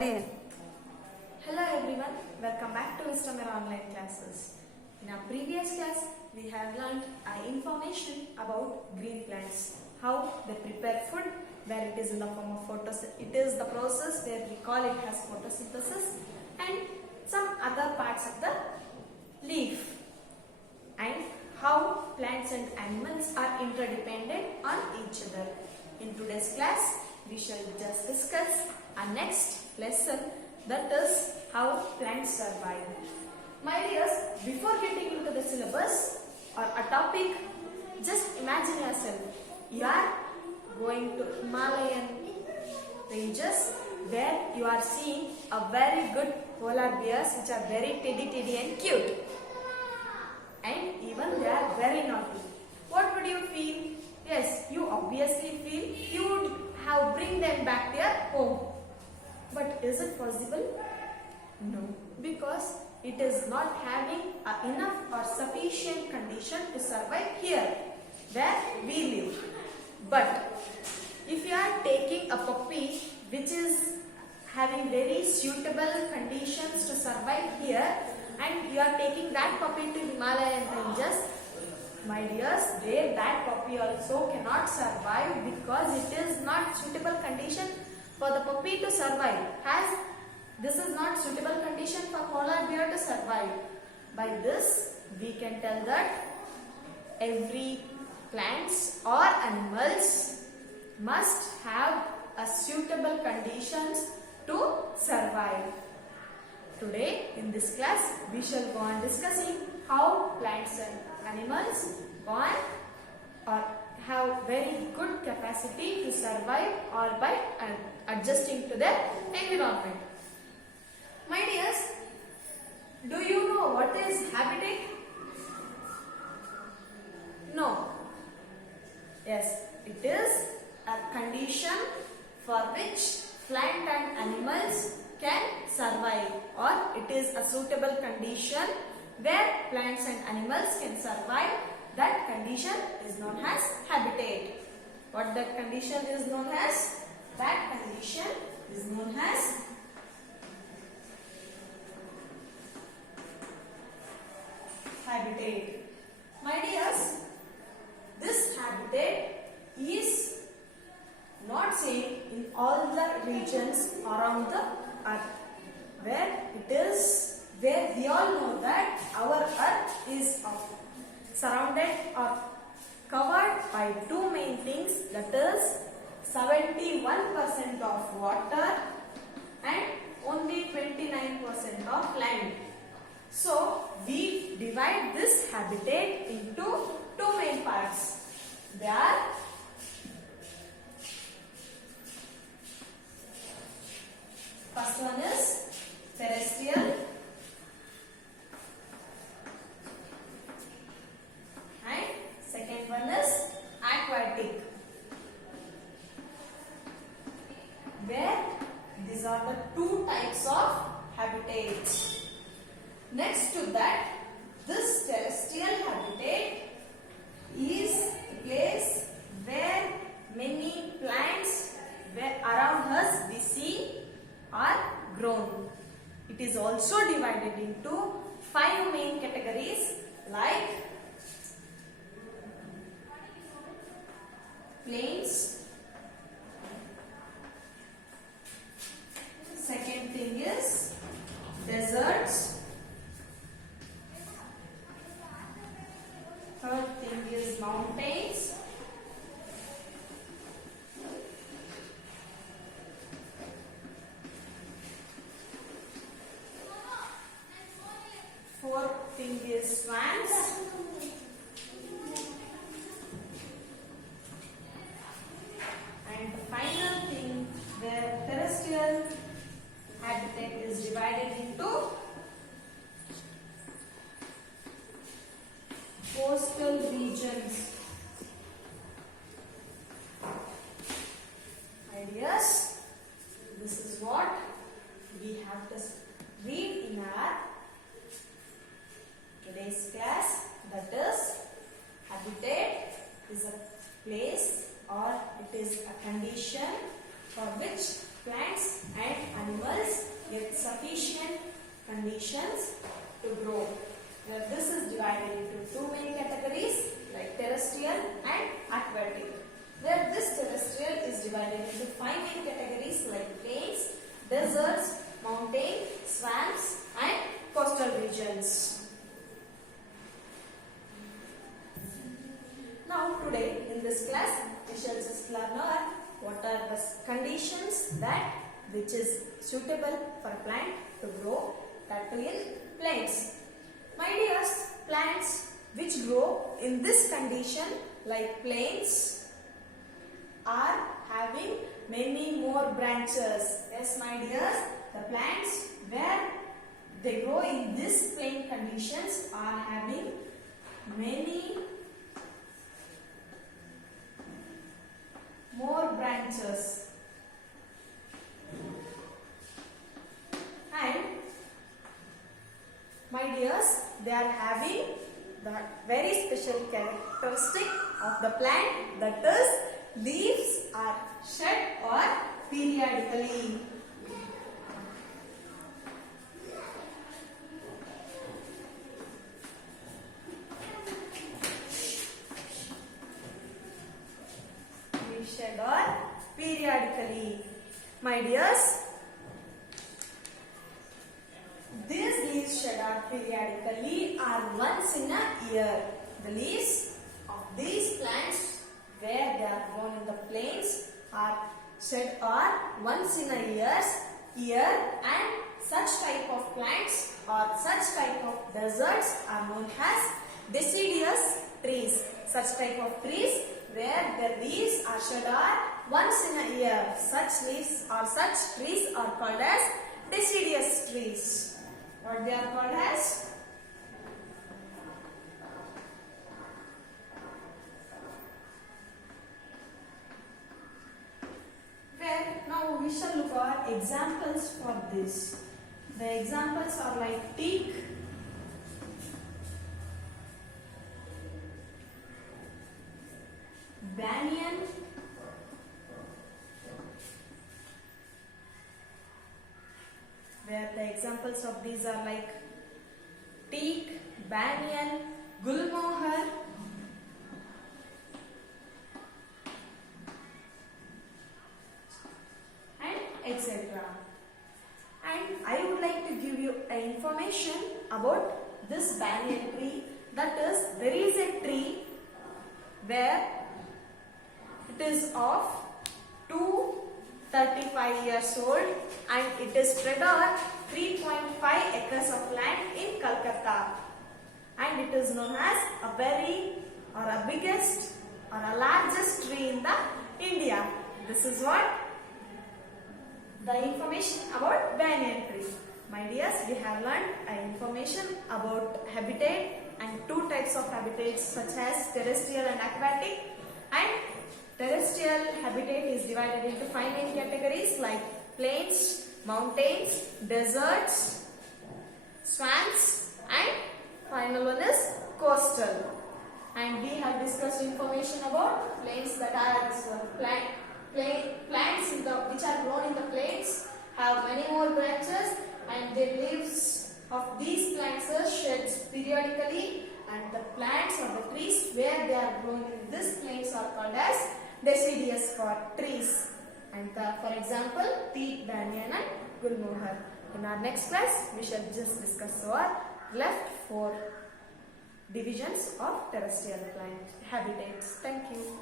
Hello everyone, welcome back to Wisdom online classes. In our previous class, we have learned information about green plants, how they prepare food, where it is in the form of photosynthesis. It is the process where we call it as photosynthesis, and some other parts of the leaf, and how plants and animals are interdependent on each other. In today's class, we shall just discuss our next lesson, that is how plants survive. My dears, before getting into the syllabus or a topic, just imagine yourself, you are going to Himalayan ranges where you are seeing a very good polar bears which are very teddy and cute, and even they are very naughty. What would you feel? Yes, you obviously feel you would have bring them back to your home. But is it possible? No, because it is not having enough or sufficient condition to survive here where we live. But if you are taking a puppy which is having very suitable conditions to survive here, and you are taking that puppy to Himalayan ranges, my dears, there that puppy also cannot survive because it is not suitable condition for the puppy to survive. As this is not suitable condition for polar bear to survive. By this, we can tell that every plants or animals must have a suitable conditions to survive. Today, in this class, we shall go on discussing how plants and animals go on or have very good capacity to survive or by adjusting to their environment. My dears, do you know what is habitat? No. Yes, it is a condition for which plant and animals can survive, or it is a suitable condition where plants and animals can survive. That condition is known as habitat. What that condition is known as? That condition is known as habitat. My dears, this habitat is not same in all the regions around the earth, where we all know that our earth is surrounded or covered by two main things, that is 71% of water and only 29% of land. So we divide this habitat into two main parts. They are first one is terrestrial and second one is aquatic, where these are the two types of habitats. Next to that, this terrestrial habitat is a place where many plants around us we see are grown. It is also divided into 5 main categories like plains. Second thing is deserts. Third thing is mountains. Fourth thing is swamps. And the final thing where terrestrial habitat is divided into coastal regions. Ideas. This is what we have to read in our today's class, that is habitat is a place or it is a condition for which plants and animals animals get sufficient conditions to grow. Where this is divided into two main categories like terrestrial and aquatic. Where this terrestrial is divided into five main categories like plains, deserts, mountain, swamps and coastal regions. Now today in this class we shall just learn what are the conditions that which is suitable for a plant to grow, that too in plains. My dears, plants which grow in this condition like plains are having many more branches. Yes, my dears, the plants where they grow in this plain conditions are having many more branches. And my dears, they are having the very special characteristic of the plant, that is leaves are shed or periodically. Leaves shed or periodically. My dears, these leaves shed or periodically are once in a year. The leaves of these plants where they are grown in the plains are shed or once in a year, and such type of plants or such type of deserts are known as deciduous trees. Such type of trees where the leaves are shed or once in a year. Such leaves or such trees are called as deciduous trees. What they are called as? Where now we shall look at examples for this. The examples are like teak, banyan, where the examples of these are like teak, banyan, gulmohar, and etc. And I would like to give you information about this banyan tree. That is, there is a tree where it is of 235 years old and it is spread on 3.5 acres of land in Calcutta, and it is known as a very or a biggest or a largest tree in the India. This is what the information about banyan tree. My dears, we have learned information about habitat and two types of habitats such as terrestrial and aquatic. And terrestrial habitat is divided into five main categories like plains, mountains, deserts, swamps, and final one is coastal. And we have discussed information about plains, that are plants which are grown in the plains have many more branches, and the leaves of these plants are shed periodically, and the plants or the trees where they are grown in this plains are called as deciduous trees. And for example, teak, banyan and gulmohar. In our next class, we shall just discuss our left four divisions of terrestrial plant habitats. Thank you.